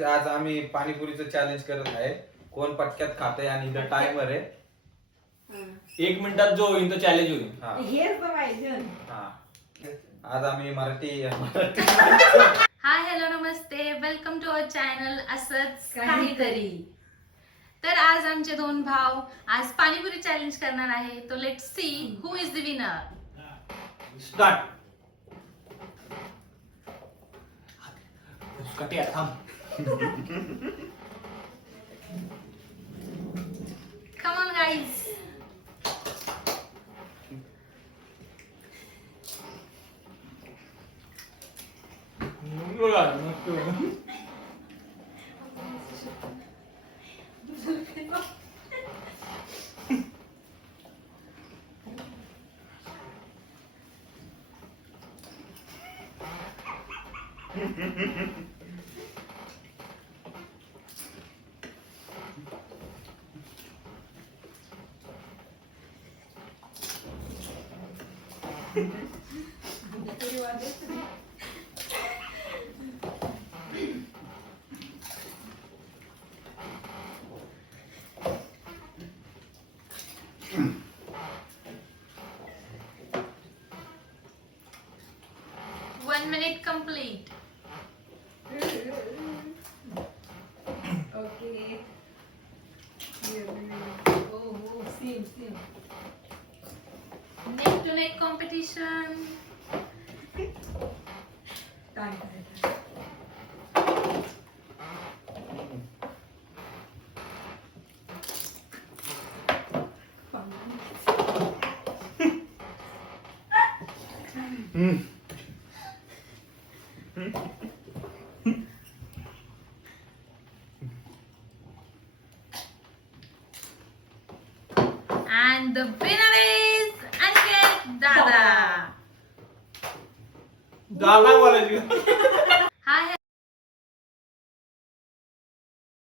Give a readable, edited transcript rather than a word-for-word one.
Guys आज आम्ही पाणीपुरीचं challenge करत आहे. कोण पटक्यात खाते आणि इथं टाइमर आहे. 1 मिनिटात जो होईल तो चॅलेंज होईल. हा हेच तर पाहिजे. हा आज आम्ही Marathi hi hello namaste welcome to our channel असंच काहीतरी. काहीतरी. तर आज आमचे दोन भाऊ आज पाणीपुरी चॅलेंज करणार आहे. तो let's see who is the winner. Start. कट्या थांब. Come on guys. One minute complete. Okay. हो same. Neck to neck competition. काय करायचं? And the winner is Aniket Dada. दादा बोलायची.